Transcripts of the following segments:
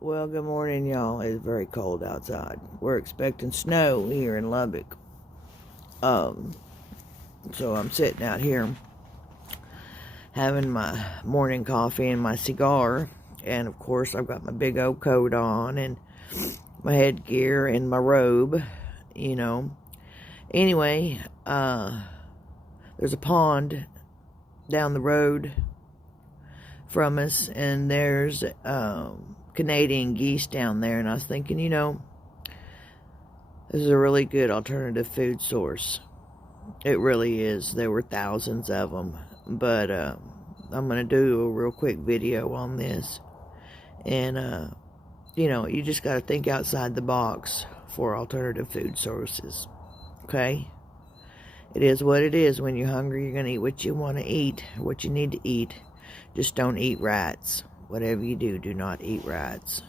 Well, good morning, y'all. It's very cold outside. We're expecting snow here in Lubbock. So I'm sitting out here having my morning coffee and my cigar. And, of course, I've got my big old coat on and my headgear and my robe, you know. Anyway, there's a pond down the road from us, and there's Canadian geese down there, and I was thinking, you know, this is a really good alternative food source. It really is. There were thousands of them, but I'm going to do a real quick video on this, and you know, you just got to think outside the box for alternative food sources, okay? It is what it is. When you're hungry, you're going to eat what you want to eat, what you need to eat. Just don't eat rats. Whatever you do, do not eat rats.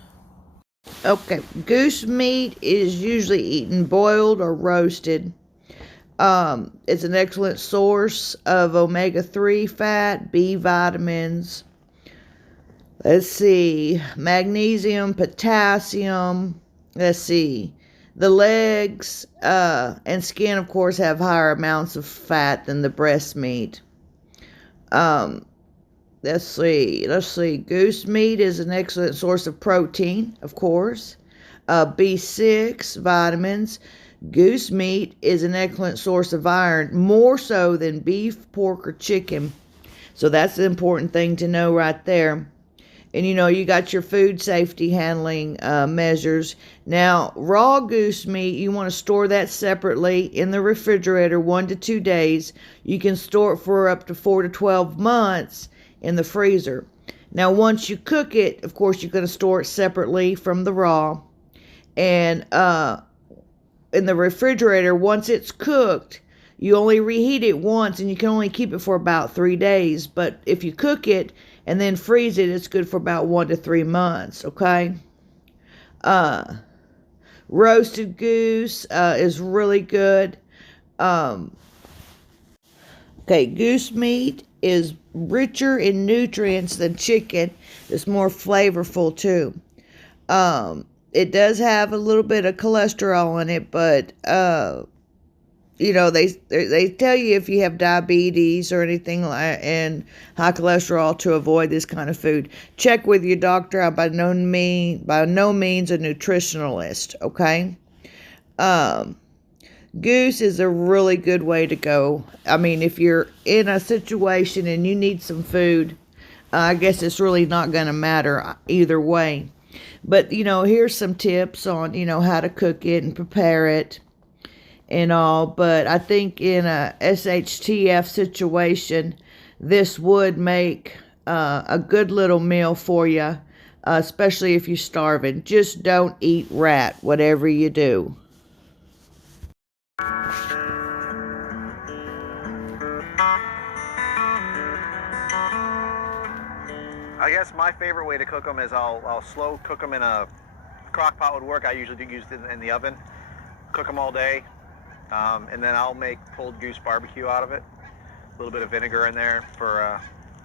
Okay, goose meat is usually eaten boiled or roasted. It's an excellent source of omega-3 fat, B vitamins. Let's see, magnesium, potassium. Let's see, the legs and skin, of course, have higher amounts of fat than the breast meat. Let's see. Goose meat is an excellent source of protein, of course. B6 vitamins. Goose meat is an excellent source of iron, more so than beef, pork, or chicken. So that's the important thing to know right there. And, you know, you got your food safety handling measures. Now, raw goose meat, you want to store that separately in the refrigerator 1 to 2 days. You can store it for up to 4 to 12 months in the freezer. Now, once you cook it, of course, you're going to store it separately from the raw. And in the refrigerator, once it's cooked, you only reheat it once, and you can only keep it for about 3 days. But if you cook it and then freeze it, it's good for about 1 to 3 months, okay? Roasted goose is really good. Okay, goose meat is richer in nutrients than chicken. It's more flavorful too. It does have a little bit of cholesterol in it, but you know, they tell you if you have diabetes or anything like and high cholesterol to avoid this kind of food. Check with your doctor. I'm by no means a nutritionalist, okay? Goose is a really good way to go. I mean, if you're in a situation and you need some food, I guess it's really not going to matter either way. But, you know, here's some tips on, you know, how to cook it and prepare it and all. But I think in a SHTF situation, this would make a good little meal for you, especially if you're starving. Just don't eat rat, whatever you do. I guess my favorite way to cook them is I'll slow cook them in a crock pot would work. I usually do use it in the oven. Cook them all day, and then I'll make pulled goose barbecue out of it. A little bit of vinegar in there for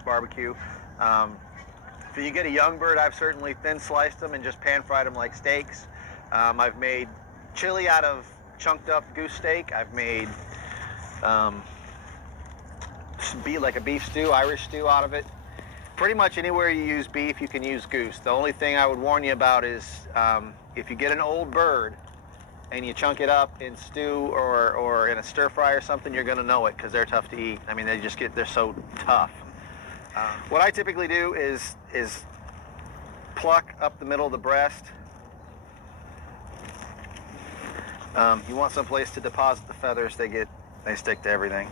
barbecue. If you get a young bird, I've certainly thin sliced them and just pan fried them like steaks. I've made chili out of chunked up goose steak. I've made like a beef stew, Irish stew out of it. Pretty much anywhere you use beef, you can use goose. The only thing I would warn you about is if you get an old bird and you chunk it up in stew or in a stir fry or something, you're gonna know it because they're tough to eat. I mean, they're so tough. What I typically do is pluck up the middle of the breast. You want some place to deposit the feathers. They stick to everything.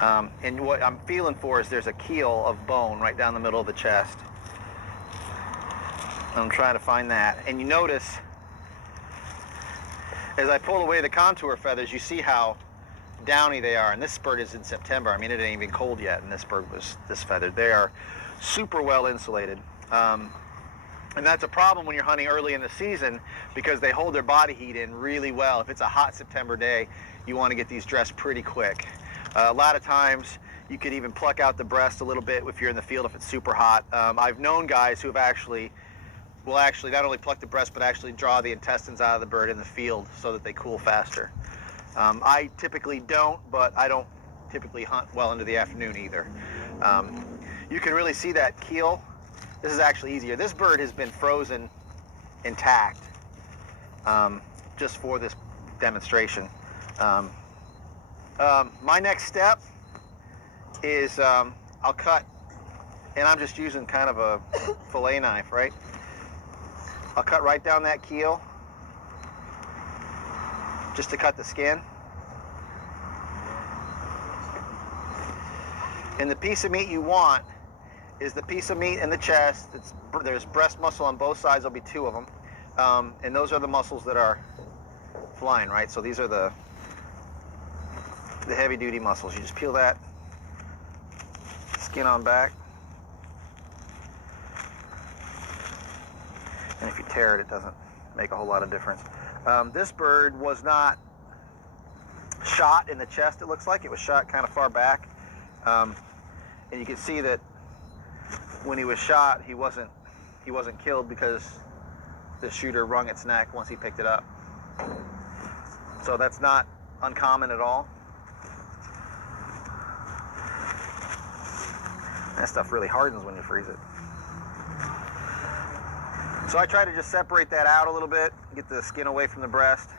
And what I'm feeling for is there's a keel of bone right down the middle of the chest. I'm trying to find that. And you notice, as I pull away the contour feathers, you see how downy they are. And this bird is in September. I mean, it ain't even cold yet, and this bird was this feathered. They are super well insulated. And that's a problem when you're hunting early in the season because they hold their body heat in really well. If it's a hot September day, you want to get these dressed pretty quick. A lot of times you could even pluck out the breast a little bit if you're in the field if it's super hot. I've known guys who have will actually not only pluck the breast but actually draw the intestines out of the bird in the field so that they cool faster. I typically don't, but I don't typically hunt well into the afternoon either. You can really see that keel. This is actually easier. This bird has been frozen intact just for this demonstration. My next step is I'll cut, and I'm just using kind of a fillet knife, right? I'll cut right down that keel just to cut the skin. And the piece of meat you want is the piece of meat in the chest. There's breast muscle on both sides. There'll be 2 of them. And those are the muscles that are flying, right? So these are the heavy duty muscles. You just peel that skin on back. And if you tear it, it doesn't make a whole lot of difference. This bird was not shot in the chest, it looks like. It was shot kind of far back. And you can see that when he was shot, he wasn't killed because the shooter wrung its neck once he picked it up. So that's not uncommon at all. That stuff really hardens when you freeze it. So I try to just separate that out a little bit, get the skin away from the breast.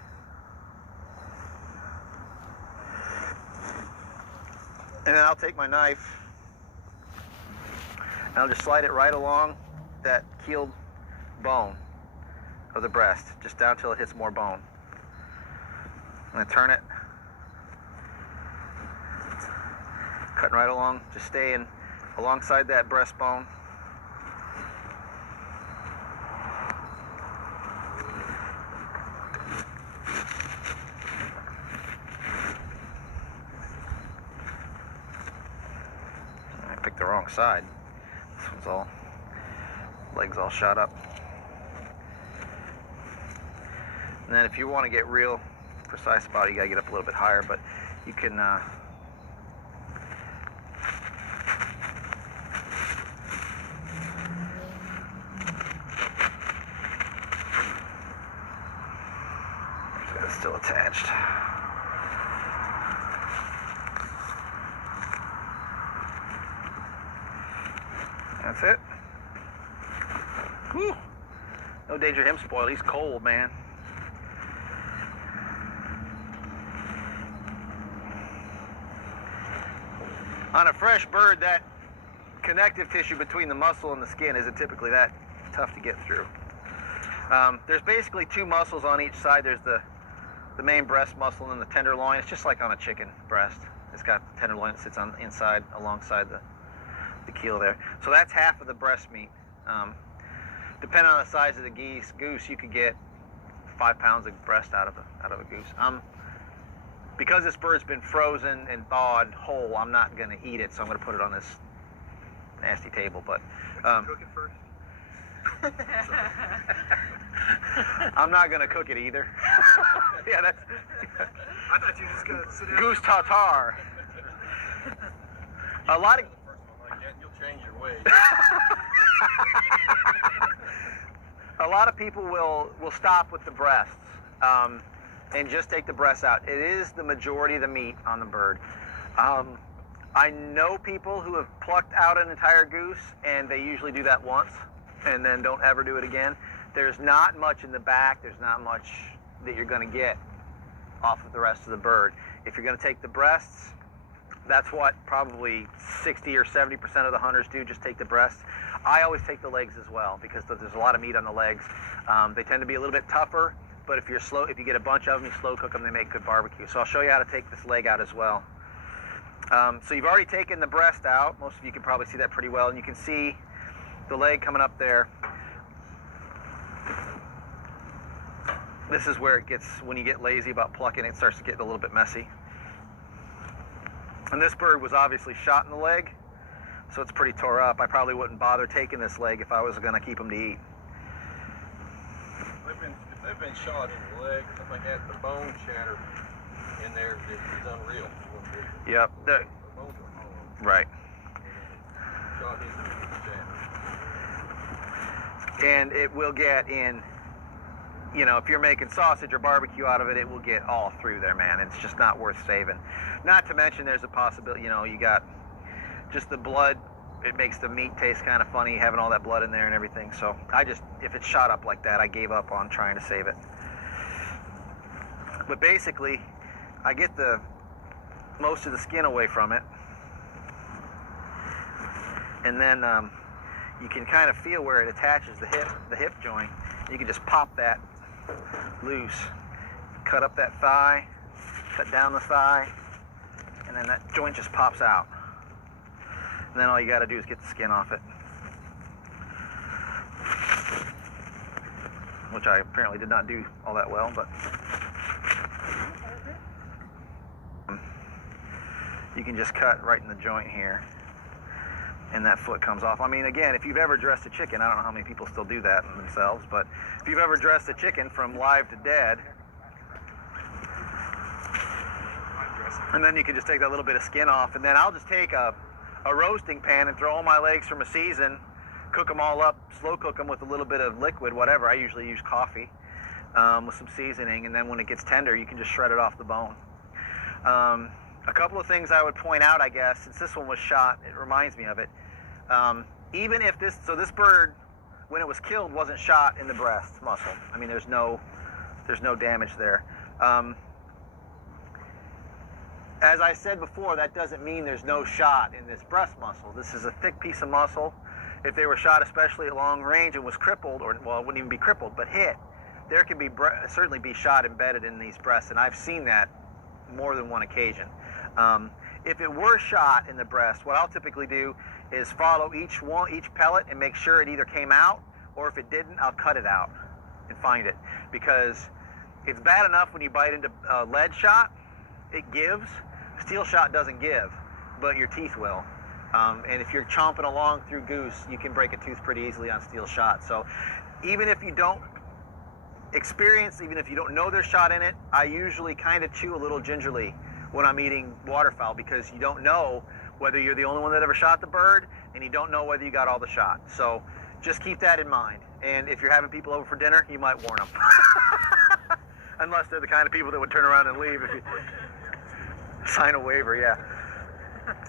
And then I'll take my knife and I'll just slide it right along that keeled bone of the breast, just down till it hits more bone. I'm gonna turn it, cutting right along, just staying alongside that breastbone. I picked the wrong side. This one's all, legs all shot up. And then if you want to get real precise about it, you gotta get up a little bit higher, but you can it's still attached. That's it. Whew. No danger of him spoiled. He's cold, man. On a fresh bird, that connective tissue between the muscle and the skin isn't typically that tough to get through. There's basically 2 muscles on each side. There's the main breast muscle and then the tenderloin. It's just like on a chicken breast. It's got the tenderloin that sits on the inside alongside the keel there. So that's half of the breast meat. Depending on the size of the goose, you could get 5 pounds of breast out of a goose. Because this bird's been frozen and thawed whole, I'm not going to eat it, so I'm going to put it on this nasty table. But cook it first. I'm not going to cook it either. Yeah, that's. I thought you were just going to sit down. Goose tartare. A lot of. You'll change your ways. A lot of people will stop with the breasts and just take the breasts out. It is the majority of the meat on the bird. I know people who have plucked out an entire goose, and they usually do that once and then don't ever do it again. There's not much in the back. There's not much that you're going to get off of the rest of the bird. If you're going to take the breasts, that's what probably 60 or 70% of the hunters do, just take the breasts. I always take the legs as well because there's a lot of meat on the legs. They tend to be a little bit tougher, but if you get a bunch of them, you slow cook them, they make good barbecue. So I'll show you how to take this leg out as well. So you've already taken the breast out. Most of you can probably see that pretty well, and you can see the leg coming up there. This is where it gets, when you get lazy about plucking, it starts to get a little bit messy. And this bird was obviously shot in the leg, so it's pretty tore up. I probably wouldn't bother taking this leg if I was going to keep him to eat. I've been shot in the leg, something like that. The bone shatter in there is unreal. Yep. The bones are hollow. Right. Shot into the shatter. And it will get in, you know, if you're making sausage or barbecue out of it, it will get all through there, man. It's just not worth saving. Not to mention there's a possibility, you know, you got just the blood. It makes the meat taste kind of funny, having all that blood in there and everything. So I just, if it's shot up like that, I gave up on trying to save it. But basically, I get the most of the skin away from it. And then you can kind of feel where it attaches the hip joint. You can just pop that loose. Cut up that thigh, cut down the thigh, and then that joint just pops out. And then all you got to do is get the skin off it. Which I apparently did not do all that well, but you can just cut right in the joint here, and that foot comes off. I mean, again, if you've ever dressed a chicken, I don't know how many people still do that themselves, but if you've ever dressed a chicken from live to dead, and then you can just take that little bit of skin off, and then I'll just take a roasting pan and throw all my legs from a season, cook them all up, slow cook them with a little bit of liquid, whatever. I usually use coffee with some seasoning, and then when it gets tender, you can just shred it off the bone. A couple of things I would point out, I guess, since this one was shot, it reminds me of it. Even if this bird, when it was killed, wasn't shot in the breast muscle. I mean, there's no damage there. As I said before, that doesn't mean there's no shot in this breast muscle. This is a thick piece of muscle. If they were shot, especially at long range, and was crippled, or, well, it wouldn't even be crippled, but hit, there can be certainly be shot embedded in these breasts, and I've seen that more than one occasion. If it were shot in the breast, what I'll typically do is follow each pellet and make sure it either came out, or if it didn't, I'll cut it out and find it. Because it's bad enough when you bite into lead shot, it gives. Steel shot doesn't give, but your teeth will. And if you're chomping along through goose, you can break a tooth pretty easily on steel shot. So even if you don't experience, even if you don't know there's shot in it, I usually kind of chew a little gingerly when I'm eating waterfowl, because you don't know whether you're the only one that ever shot the bird, and you don't know whether you got all the shot. So just keep that in mind. And if you're having people over for dinner, you might warn them. Unless they're the kind of people that would turn around and leave if you sign a waiver, yeah.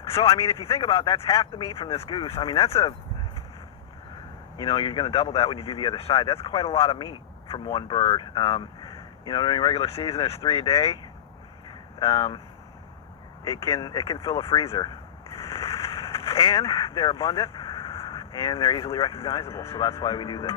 So, I mean, if you think about it, that's half the meat from this goose. I mean, that's you know, you're going to double that when you do the other side. That's quite a lot of meat from one bird. You know, during regular season, there's 3 a day. It can fill a freezer. And they're abundant, and they're easily recognizable, so that's why we do this.